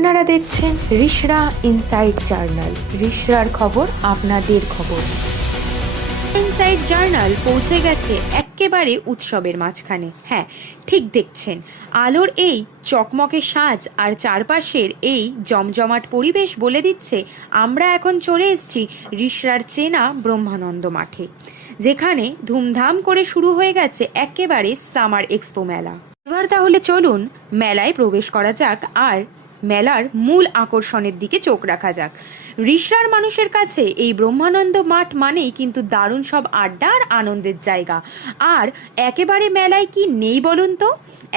আপনারা দেখছেন রিশরা inside journal. রিশরার খবর আপনাদের খবর। ইনসাইড জার্নাল পৌঁছে গেছে একেবারে উৎসবের মাঝখানে। হ্যাঁ, ঠিক দেখছেন, আলোর এই চকমকে সাজ আর চারপাশের এই জমজমাট পরিবেশ বলে দিচ্ছে আমরা এখন চলে এসেছি রিশরার চেনা ব্রহ্মানন্দ মাঠে, যেখানে ধুমধাম করে শুরু হয়ে গেছে একেবারে সামার এক্সপো মেলা। এবার তাহলে চলুন মেলায় প্রবেশ করা যাক আর মেলার মূল আকর্ষণের দিকে চোখ রাখা যাক। রিশরার মানুষের কাছে এই ব্রহ্মানন্দ মাঠ মানেই কিন্তু দারুণ সব আড্ডা আর আনন্দের জায়গা। আর একেবারে মেলায় কি নেই বলুন তো?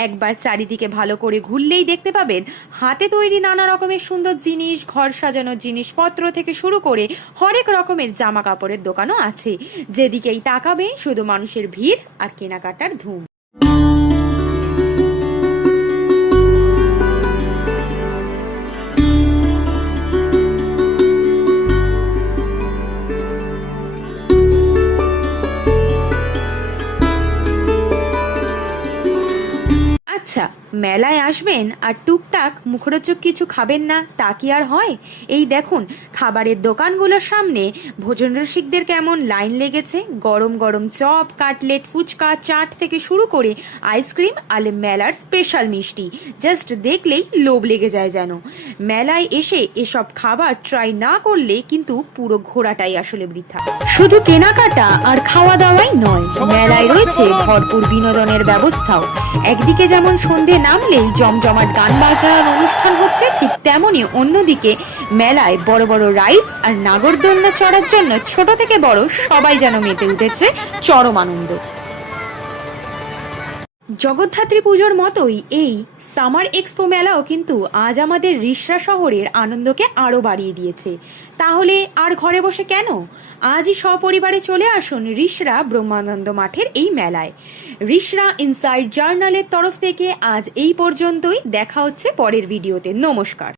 একবার চারিদিকে ভালো করে ঘুরলেই দেখতে পাবেন হাতে তৈরি নানা রকমের সুন্দর জিনিস, ঘর সাজানোর জিনিসপত্র থেকে শুরু করে হরেক রকমের জামা কাপড়ের দোকানও আছে। যেদিকেই তাকাবে শুধু মানুষের ভিড় আর কেনাকাটার ধুম। আচ্ছা, মেলায় আসবেন আর টুকটাক মুখরোচক কিছু খাবেন না, তা কি আর হয়? এই দেখুন, খাবারের দোকানগুলোর সামনে ভোজন রসিকদের কেমন লাইন লেগেছে। গরম গরম চপ, কাটলেট, ফুচকা, চাট থেকে শুরু করে আইসক্রিম আর মেলার স্পেশাল মিষ্টি জাস্ট দেখলেই লোভ লেগে যায় যেন। মেলায় এসে এসব খাবার ট্রাই না করলে কিন্তু পুরো ঘোরাটাই আসলে বৃথা। শুধু কেনাকাটা আর খাওয়া দাওয়াই নয়, মেলায় রয়েছে ভরপুর বিনোদনের ব্যবস্থাও। একদিকে যেমন সন্ধে নামলেই জমজমাট গান বাজনার অনুষ্ঠান হচ্ছে, ঠিক তেমনই অন্যদিকে মেলায় বড় বড় রাইডস আর নাগরদোলনা চড়ার জন্য ছোট থেকে বড় সবাই যেন মেতে উঠেছে চরম আনন্দ। জগদ্ধাত্রী পুজোর মতোই এই সামার এক্সপো মেলাও কিন্তু আজ আমাদের রিশরা শহরের আনন্দকে আরও বাড়িয়ে দিয়েছে। তাহলে আর ঘরে বসে কেন? আজই সপরিবারে চলে আসুন রিশরা ব্রহ্মানন্দ মাঠের এই মেলায়। রিশরা ইনসাইড জার্নালের তরফ থেকে আজ এই পর্যন্তই। দেখা হচ্ছে পরের ভিডিওতে। নমস্কার।